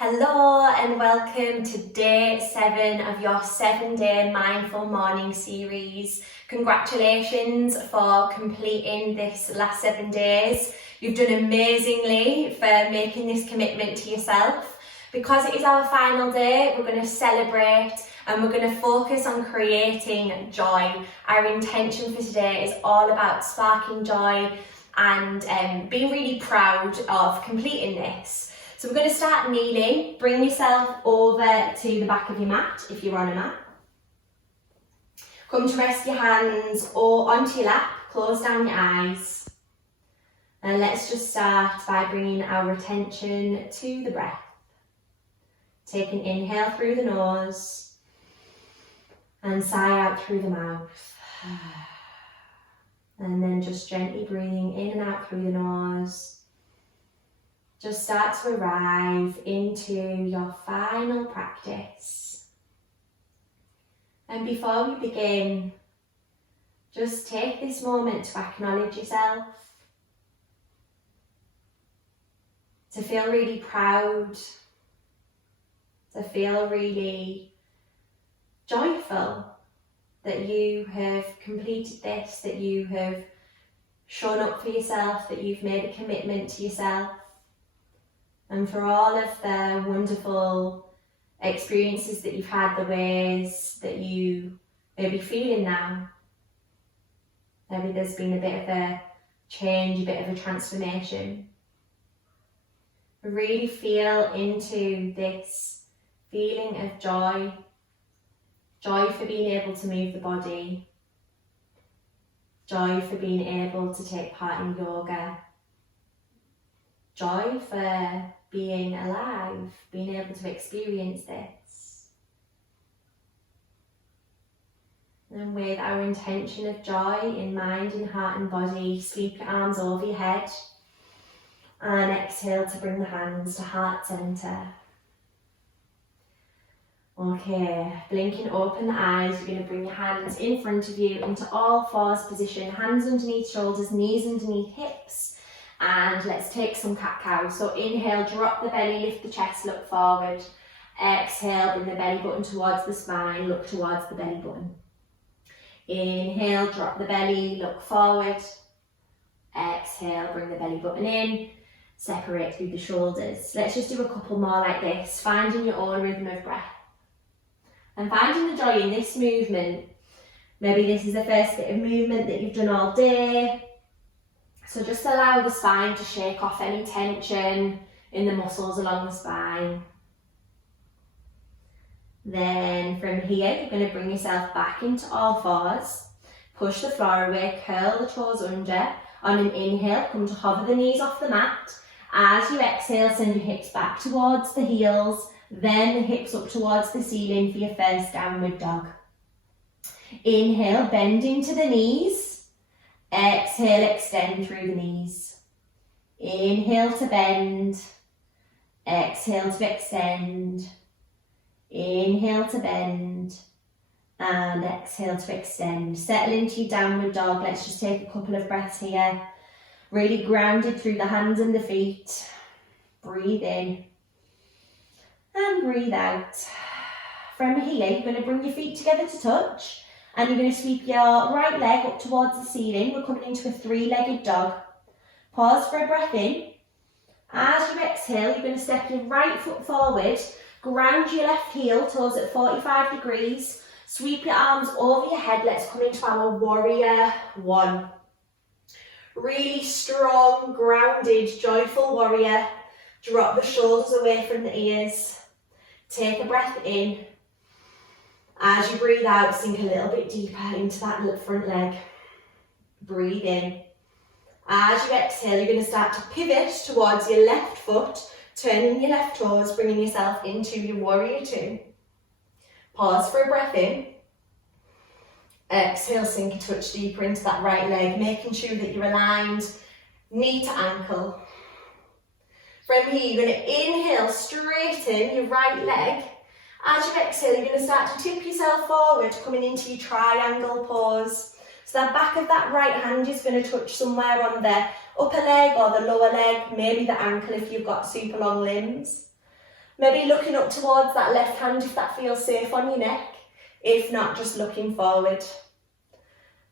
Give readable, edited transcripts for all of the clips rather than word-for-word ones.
Hello and welcome to day 7 of your 7-day mindful morning series. Congratulations for completing this last 7 days. You've done amazingly for making this commitment to yourself. Because it is our final day, we're going to celebrate and we're going to focus on creating joy. Our intention for today is all about sparking joy and being really proud of completing this. So we're going to start kneeling. Bring yourself over to the back of your mat if you're on a mat. Come to rest your hands or onto your lap, close down your eyes. And let's just start by bringing our attention to the breath. Take an inhale through the nose and sigh out through the mouth. And then just gently breathing in and out through the nose. Just start to arrive into your final practice. And before we begin, just take this moment to acknowledge yourself, to feel really proud, to feel really joyful that you have completed this, that you have shown up for yourself, that you've made a commitment to yourself. And for all of the wonderful experiences that you've had, the ways that you may be feeling now. Maybe there's been a bit of a change, a bit of a transformation. Really feel into this feeling of joy. Joy for being able to move the body. Joy for being able to take part in yoga. Joy for being alive, being able to experience this. And with our intention of joy in mind, in heart and body, sweep your arms over your head and exhale to bring the hands to heart centre. Okay, blinking open the eyes, you're going to bring your hands in front of you into all fours position, hands underneath shoulders, knees underneath hips. And let's take some cat-cow. So inhale, drop the belly, lift the chest, look forward. Exhale, bring the belly button towards the spine, look towards the belly button. Inhale, drop the belly, look forward. Exhale, bring the belly button in, separate through the shoulders. Let's just do a couple more like this, finding your own rhythm of breath. And finding the joy in this movement. Maybe this is the first bit of movement that you've done all day. So just allow the spine to shake off any tension in the muscles along the spine. Then from here, you're going to bring yourself back into all fours. Push the floor away, curl the toes under. On an inhale, come to hover the knees off the mat. As you exhale, send your hips back towards the heels, then the hips up towards the ceiling for your first downward dog. Inhale, bend into the knees. Exhale, extend through the knees. Inhale to bend. Exhale to extend. Inhale to bend. And exhale to extend. Settle into your downward dog. Let's just take a couple of breaths here. Really grounded through the hands and the feet. Breathe in. And breathe out. From here, you're going to bring your feet together to touch. And you're going to sweep your right leg up towards the ceiling. We're coming into a 3-legged dog. Pause for a breath in. As you exhale, you're going to step your right foot forward. Ground your left heel, toes at 45 degrees. Sweep your arms over your head. Let's come into our warrior 1. Really strong, grounded, joyful warrior. Drop the shoulders away from the ears. Take a breath in. As you breathe out, sink a little bit deeper into that front leg. Breathe in. As you exhale, you're going to start to pivot towards your left foot, turning your left toes, bringing yourself into your warrior 2. Pause for a breath in. Exhale, sink a touch deeper into that right leg, making sure that you're aligned knee to ankle. From here, you're going to inhale, straighten your right leg. As you exhale, you're going to start to tip yourself forward, coming into your triangle pose. So the back of that right hand is going to touch somewhere on the upper leg or the lower leg, maybe the ankle if you've got super long limbs. Maybe looking up towards that left hand if that feels safe on your neck. If not, just looking forward.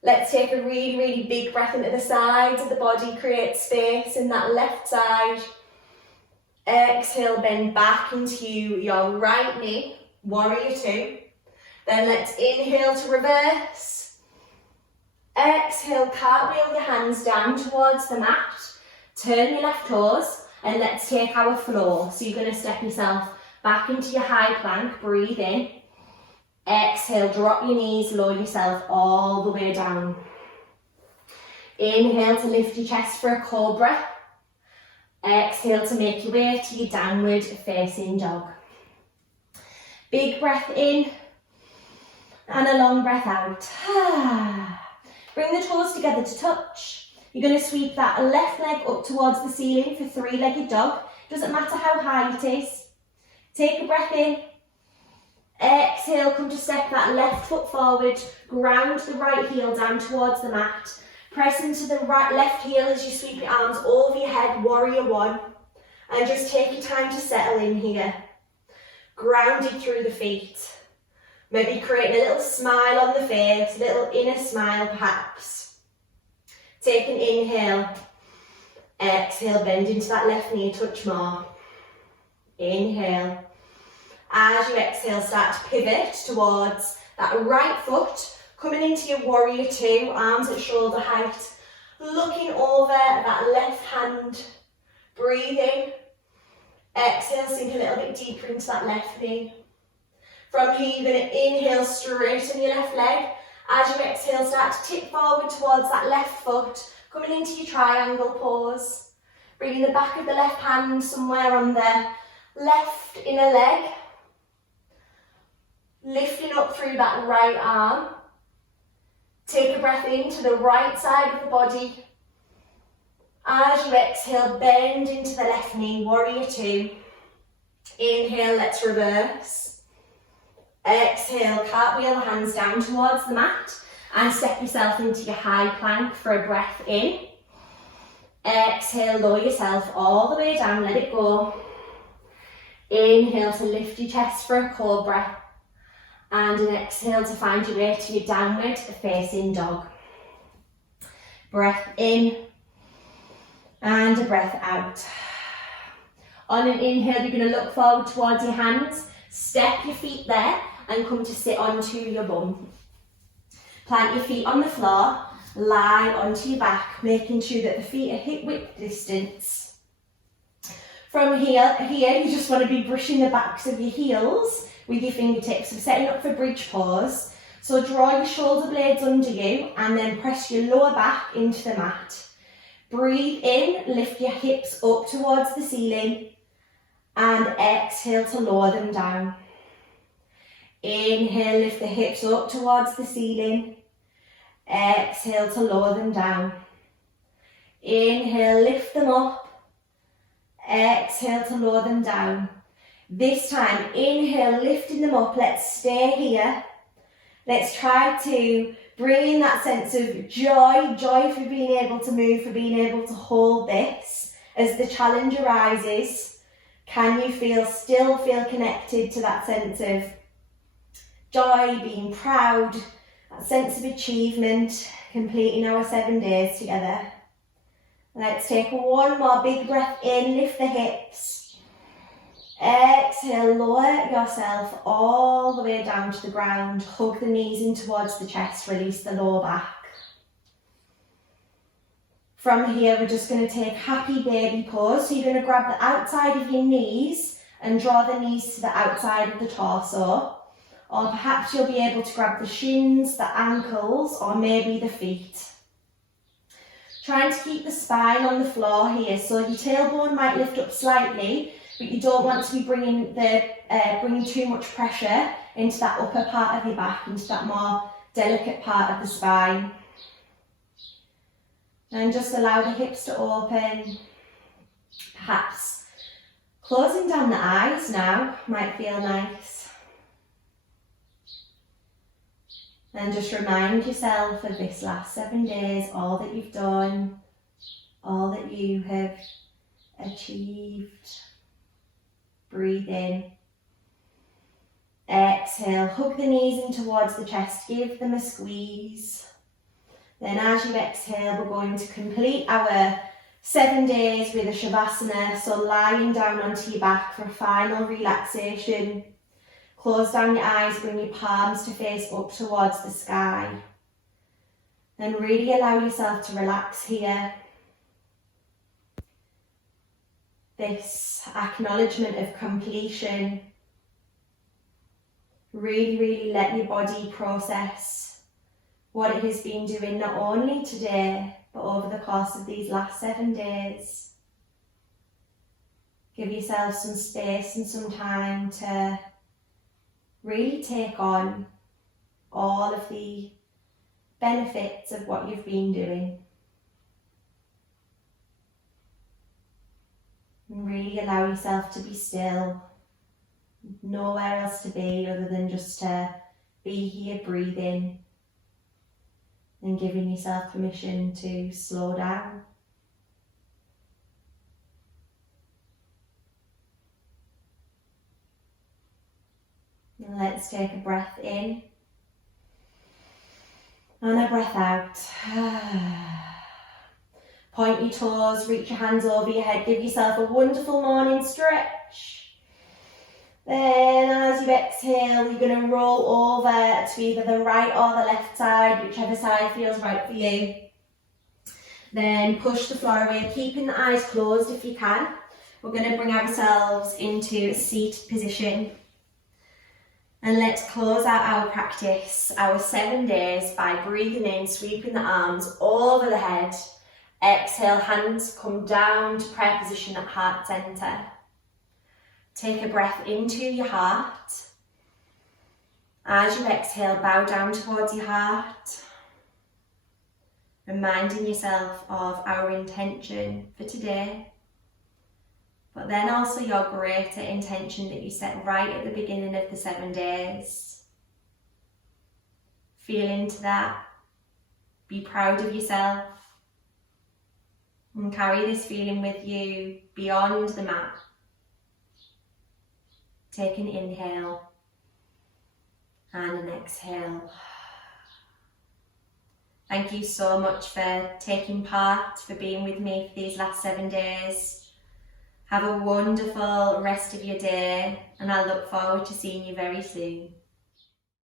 Let's take a really, really big breath into the sides of the body, create space in that left side. Exhale, bend back into your right knee, warrior two. Then let's inhale to reverse. Exhale, cartwheel your hands down towards the mat. Turn your left toes and let's take our flow. So you're going to step yourself back into your high plank, breathe in. Exhale, drop your knees, lower yourself all the way down. Inhale to lift your chest for a cobra. Exhale to make your way to your downward facing dog. Big breath in and a long breath out. Bring the toes together to touch. You're going to sweep that left leg up towards the ceiling for three-legged dog. Doesn't matter how high it is. Take a breath in. Exhale, come to step that left foot forward. Ground the right heel down towards the mat. Press into the left heel as you sweep your arms over your head, warrior one. And just take your time to settle in here. Grounded through the feet. Maybe creating a little smile on the face, a little inner smile perhaps. Take an inhale. Exhale, bend into that left knee, touch more. Inhale. As you exhale, start to pivot towards that right foot. Coming into your warrior two, arms at shoulder height. Looking over that left hand. Breathing. Exhale, sink a little bit deeper into that left knee. From here, you're going to inhale, straighten your left leg. As you exhale, start to tip forward towards that left foot. Coming into your triangle pose. Bringing the back of the left hand somewhere on the left inner leg. Lifting up through that right arm. Take a breath into the right side of the body. As you exhale, bend into the left knee, warrior two. Inhale, let's reverse. Exhale, cartwheel the hands down towards the mat and step yourself into your high plank for a breath in. Exhale, lower yourself all the way down, let it go. Inhale to lift your chest for a cobra. And an exhale to find your way to your downward facing dog. Breath in and a breath out. On an inhale, you're going to look forward towards your hands, step your feet there and come to sit onto your bum. Plant your feet on the floor, lie onto your back, making sure that the feet are hip width distance. From here, you just want to be brushing the backs of your heels with your fingertips. So setting up for bridge pose. So draw your shoulder blades under you and then press your lower back into the mat. Breathe in, lift your hips up towards the ceiling and exhale to lower them down. Inhale, lift the hips up towards the ceiling. Exhale to lower them down. Inhale, lift them up. Exhale to lower them down. This time, inhale, lifting them up. Let's stay here. Let's try to bring in that sense of joy for being able to move, for being able to hold this as the challenge arises. Can you still feel connected to that sense of joy, being proud, that sense of achievement, completing our 7 days together? Let's take one more big breath in, lift the hips. Exhale, lower yourself all the way down to the ground. Hug the knees in towards the chest, release the lower back. From here, we're just going to take happy baby pose. So you're going to grab the outside of your knees and draw the knees to the outside of the torso. Or perhaps you'll be able to grab the shins, the ankles, or maybe the feet. Trying to keep the spine on the floor here. So your tailbone might lift up slightly, but you don't want to be bringing too much pressure into that upper part of your back, into that more delicate part of the spine. And just allow the hips to open. Perhaps closing down the eyes now might feel nice. And just remind yourself of this last 7 days, all that you've done, all that you have achieved. Breathe in. Exhale, hug the knees in towards the chest, give them a squeeze. Then as you exhale, we're going to complete our 7 days with a Shavasana, so lying down onto your back for a final relaxation. Close down your eyes, bring your palms to face up towards the sky. Then really allow yourself to relax here. This acknowledgement of completion. Really let your body process what it has been doing, not only today, but over the course of these last 7 days. Give yourself some space and some time to really take on all of the benefits of what you've been doing. And really allow yourself to be still. Nowhere else to be other than just to be here breathing and giving yourself permission to slow down. And let's take a breath in and a breath out. Point your toes, reach your hands over your head, give yourself a wonderful morning stretch. Then as you exhale, you're going to roll over to either the right or the left side, whichever side feels right for you. Then push the floor away, keeping the eyes closed if you can. We're going to bring ourselves into seated position. And let's close out our practice, our 7 days, by breathing in, sweeping the arms over the head. Exhale, hands come down to prayer position at heart center. Take a breath into your heart. As you exhale, bow down towards your heart. Reminding yourself of our intention for today. But then also your greater intention that you set right at the beginning of the 7 days. Feel into that. Be proud of yourself. And carry this feeling with you beyond the mat. Take an inhale and an exhale. Thank you so much for taking part, for being with me for these last 7 days. Have a wonderful rest of your day, and I look forward to seeing you very soon.